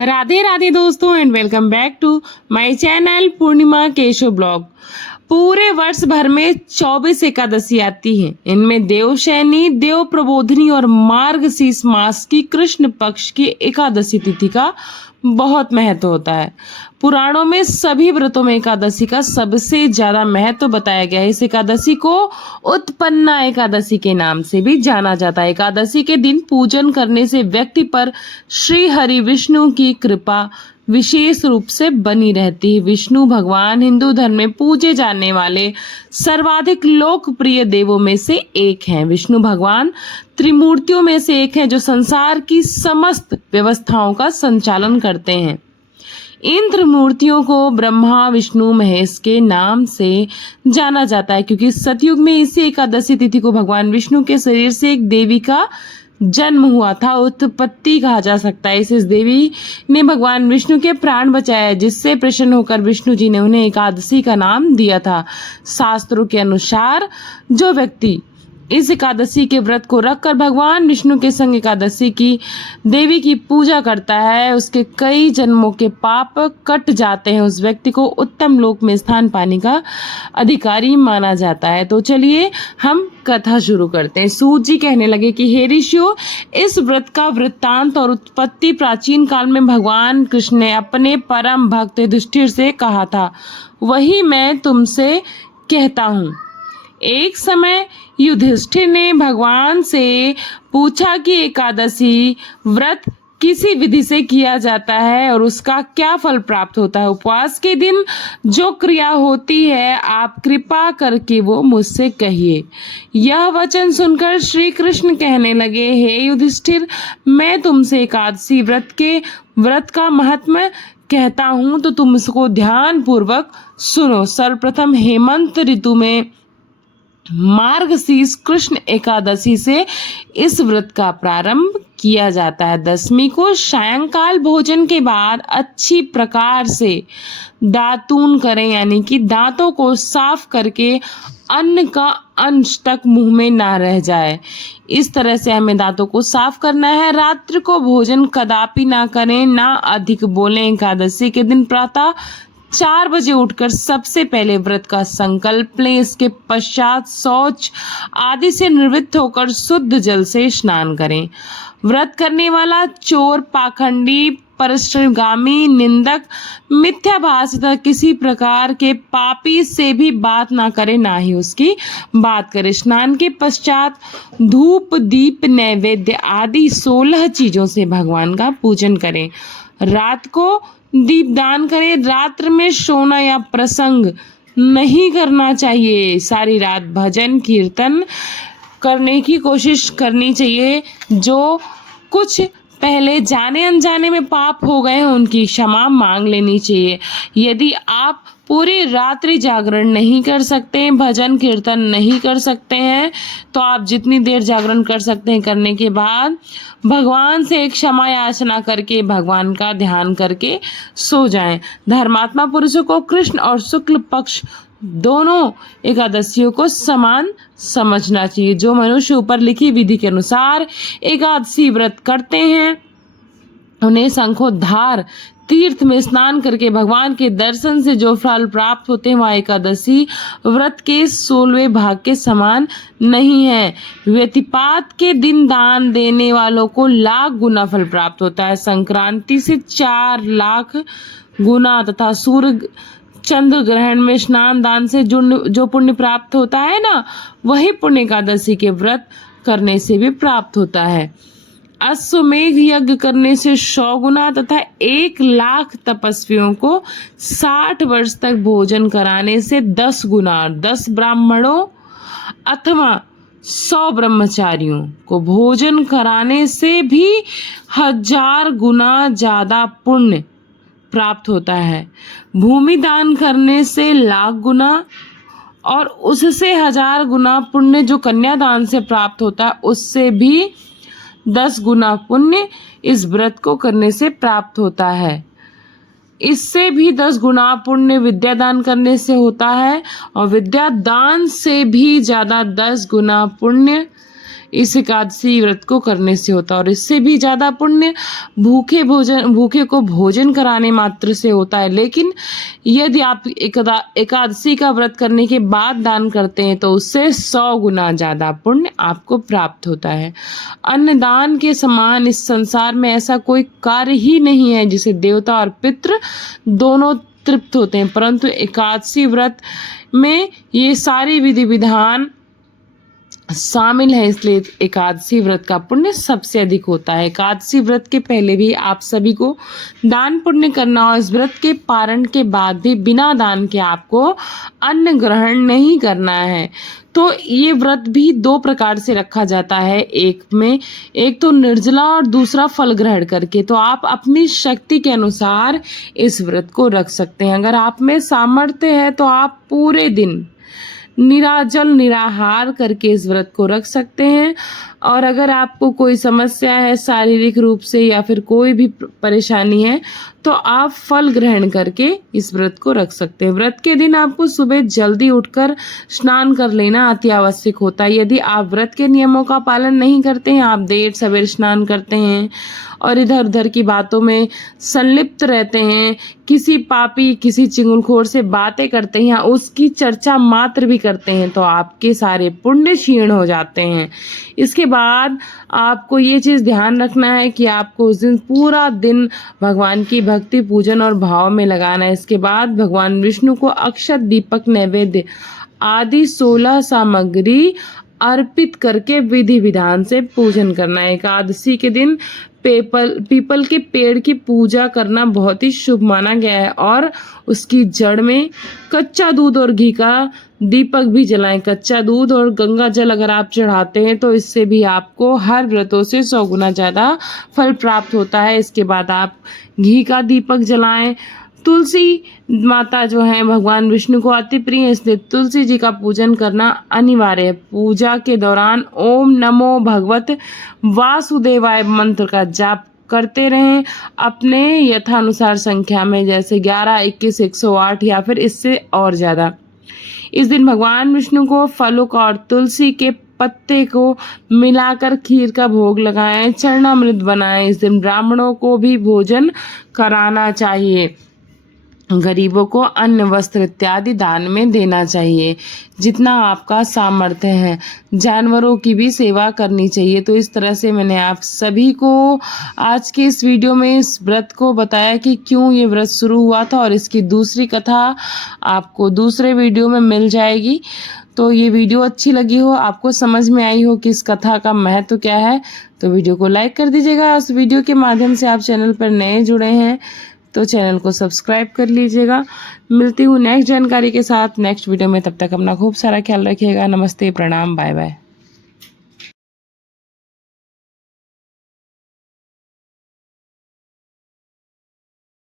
राधे राधे दोस्तों and welcome back to my channel Purnima Keshav blog. पूरे वर्ष भर में 24 एकादशी आती हैं। इनमें देवशयनी, देव प्रबोधिनी और मार्गशीर्ष मास की कृष्ण पक्ष की एकादशी तिथि का बहुत महत्व होता है। पुराणों में सभी व्रतों में एकादशी का सबसे ज्यादा महत्व बताया गया है। इस एकादशी को उत्पन्ना एकादशी के नाम से भी जाना जाता है। एकादशी के दिन पूजन करने से व्यक्ति पर श्री हरि विष्णु की कृपा विशेष रूप से बनी रहती है। विष्णु भगवान हिंदू धर्म में पूजे जाने वाले सर्वाधिक लोकप्रिय देवों में से एक हैं। विष्णु भगवान त्रिमूर्तियों में से एक हैं जो संसार की समस्त व्यवस्थाओं का संचालन करते हैं। इन त्रिमूर्तियों को ब्रह्मा विष्णु महेश के नाम से जाना जाता है क्योंकि सतयुग में इसी एकादशी तिथि को भगवान विष्णु के शरीर से एक देवी का जन्म हुआ था। उत्पत्ति कहा जा सकता है। इस देवी ने भगवान विष्णु के प्राण बचाए, जिससे प्रसन्न होकर विष्णु जी ने उन्हें एकादशी का नाम दिया था। शास्त्रों के अनुसार जो व्यक्ति इस एकादशी के व्रत को रखकर भगवान विष्णु के संग एकादशी की देवी की पूजा करता है, उसके कई जन्मों के पाप कट जाते हैं। उस व्यक्ति को उत्तम लोक में स्थान पाने का अधिकारी माना जाता है। तो चलिए हम कथा शुरू करते हैं। सूत जी कहने लगे कि हे ऋषियों, इस व्रत का वृत्तांत और उत्पत्ति प्राचीन काल में भगवान कृष्ण ने अपने परम भक्त युधिष्ठिर से कहा था, वही मैं तुमसे कहता हूँ। एक समय युधिष्ठिर ने भगवान से पूछा कि एकादशी व्रत किसी विधि से किया जाता है और उसका क्या फल प्राप्त होता है। उपवास के दिन जो क्रिया होती है आप कृपा करके वो मुझसे कहिए। यह वचन सुनकर श्री कृष्ण कहने लगे, हे युधिष्ठिर, मैं तुमसे एकादशी व्रत का महात्म्य कहता हूँ तो तुम इसको ध्यान पूर्वक सुनो। सर्वप्रथम हेमंत ऋतु में मार्गशीर्ष कृष्ण एकादशी से इस व्रत का प्रारंभ किया जाता है। दशमी को सायंकाल भोजन के बाद अच्छी प्रकार से दातून करें, यानी कि दांतों को साफ करके अन्न का अंश तक मुंह में ना रह जाए। इस तरह से हमें दांतों को साफ करना है। रात्रि को भोजन कदापि ना करें, ना अधिक बोलें। एकादशी के दिन प्रातः 4 बजे उठकर सबसे पहले व्रत का संकल्प लें। इसके पश्चात शौच आदि से निवृत्त होकर शुद्ध जल से स्नान करें। व्रत करने वाला चोर, पाखंडी, परश्रमगामी, निंदक, मिथ्याभाषी तथा किसी प्रकार के पापी से भी बात ना करे, ना ही उसकी बात करे। स्नान के पश्चात धूप, दीप, नैवेद्य आदि 16 चीजों से भगवान का पूजन करें। रात को दीपदान करें। रात्र में सोना या प्रसंग नहीं करना चाहिए। सारी रात भजन कीर्तन करने की कोशिश करनी चाहिए। जो कुछ पहले जाने अनजाने में पाप हो गए हैं उनकी क्षमा मांग लेनी चाहिए। यदि आप पूरी रात्रि जागरण नहीं कर सकते हैं, भजन कीर्तन नहीं कर सकते हैं, तो आप जितनी देर जागरण कर सकते हैं करने के बाद भगवान से एक क्षमा याचना करके भगवान का ध्यान करके सो जाएं। धर्मात्मा पुरुषों को कृष्ण और शुक्ल पक्ष दोनों एकादशियों को समान समझना चाहिए। जो मनुष्य ऊपर लिखी विधि के अनुसार एकादशी व्रत करते हैं उन्हें शंखोद्धार तीर्थ में स्नान करके भगवान के दर्शन से जो फल प्राप्त होते हैं वह एकादशी व्रत के 16वें भाग के समान नहीं है। व्यतिपात के दिन दान देने वालों को लाख गुना फल प्राप्त होता है। संक्रांति से 4 लाख गुना तथा सूर्य चंद्र ग्रहण में स्नान दान से जो पुण्य प्राप्त होता है ना, वही पुण्य एकादशी के व्रत करने से भी प्राप्त होता है। अश्वमेघ यज्ञ करने से 100 गुना तथा 1 लाख तपस्वियों को 60 वर्ष तक भोजन कराने से 10 गुना, 10 ब्राह्मणों अथवा 100 ब्रह्मचारियों को भोजन कराने से भी 1000 गुना ज्यादा पुण्य प्राप्त होता है। भूमि दान करने से लाख गुना और उससे 1000 गुना पुण्य जो कन्यादान से प्राप्त होता है उससे भी 10 गुना पुण्य इस व्रत को करने से प्राप्त होता है। इससे भी 10 गुना पुण्य विद्या दान करने से होता है और विद्या दान से भी ज्यादा 10 गुना पुण्य इस एकादशी व्रत को करने से होता है और इससे भी ज़्यादा पुण्य भूखे को भोजन कराने मात्र से होता है। लेकिन यदि आप एकादशी का व्रत करने के बाद दान करते हैं तो उससे 100 गुना ज़्यादा पुण्य आपको प्राप्त होता है। अन्नदान के समान इस संसार में ऐसा कोई कार्य ही नहीं है जिसे देवता और पितृ दोनों तृप्त होते हैं, परंतु एकादशी व्रत में ये सारी विधि विधान शामिल है, इसलिए एकादशी व्रत का पुण्य सबसे अधिक होता है। एकादशी व्रत के पहले भी आप सभी को दान पुण्य करना और इस व्रत के पारण के बाद भी बिना दान के आपको अन्न ग्रहण नहीं करना है। तो ये व्रत भी 2 प्रकार से रखा जाता है, एक तो निर्जला और दूसरा फल ग्रहण करके। तो आप अपनी शक्ति के अनुसार इस व्रत को रख सकते हैं। अगर आप में सामर्थ्य है तो आप पूरे दिन निराजल निराहार करके इस व्रत को रख सकते हैं। और अगर आपको कोई समस्या है शारीरिक रूप से या फिर कोई भी परेशानी है तो आप फल ग्रहण करके इस व्रत को रख सकते हैं। व्रत के दिन आपको सुबह जल्दी उठकर स्नान कर लेना अति आवश्यक होता है। यदि आप व्रत के नियमों का पालन नहीं करते हैं, आप देर सवेर स्नान करते हैं और इधर उधर की बातों में संलिप्त रहते हैं, किसी पापी किसी चुगलखोर से बातें करते हैं या उसकी चर्चा मात्र भी करते हैं तो आपके सारे पुण्य क्षीण हो जाते हैं। इसके बाद आपको ये चीज़ ध्यान रखना है कि आपको उस दिन पूरा दिन भगवान की भक्ति पूजन और भाव में लगाना है। इसके बाद भगवान विष्णु को अक्षत दीपक नैवेद्य आदि 16 सामग्री अर्पित करके विधि विधान से पूजन करना है। एकादशी के दिन पीपल के पेड़ की पूजा करना बहुत ही शुभ माना गया है और उसकी जड़ में कच्चा दूध और घी का दीपक भी जलाएं। कच्चा दूध और गंगा जल अगर आप चढ़ाते हैं तो इससे भी आपको हर व्रतों से 100 गुना ज़्यादा फल प्राप्त होता है। इसके बाद आप घी का दीपक जलाएं। तुलसी माता जो है भगवान विष्णु को अति प्रिय है, इसलिए तुलसी जी का पूजन करना अनिवार्य है। पूजा के दौरान ओम नमो भगवत वासुदेवाय मंत्र का जाप करते रहें अपने यथानुसार संख्या में, जैसे 11, 21, 108 या फिर इससे और ज़्यादा। इस दिन भगवान विष्णु को फलों का और तुलसी के पत्ते को मिलाकर खीर का भोग लगाएं, चरणामृत बनाएं। इस दिन ब्राह्मणों को भी भोजन कराना चाहिए। गरीबों को अन्न वस्त्र इत्यादि दान में देना चाहिए जितना आपका सामर्थ्य है। जानवरों की भी सेवा करनी चाहिए। तो इस तरह से मैंने आप सभी को आज के इस वीडियो में इस व्रत को बताया कि क्यों ये व्रत शुरू हुआ था और इसकी दूसरी कथा आपको दूसरे वीडियो में मिल जाएगी। तो ये वीडियो अच्छी लगी हो, आपको समझ में आई हो कि इस कथा का महत्व क्या है, तो वीडियो को लाइक कर दीजिएगा। इस वीडियो के माध्यम से आप चैनल पर नए जुड़े हैं तो चैनल को सब्सक्राइब कर लीजिएगा। मिलती हूँ नेक्स्ट जानकारी के साथ नेक्स्ट वीडियो में, तब तक अपना खूब सारा ख्याल रखिएगा। नमस्ते, प्रणाम, बाय बाय।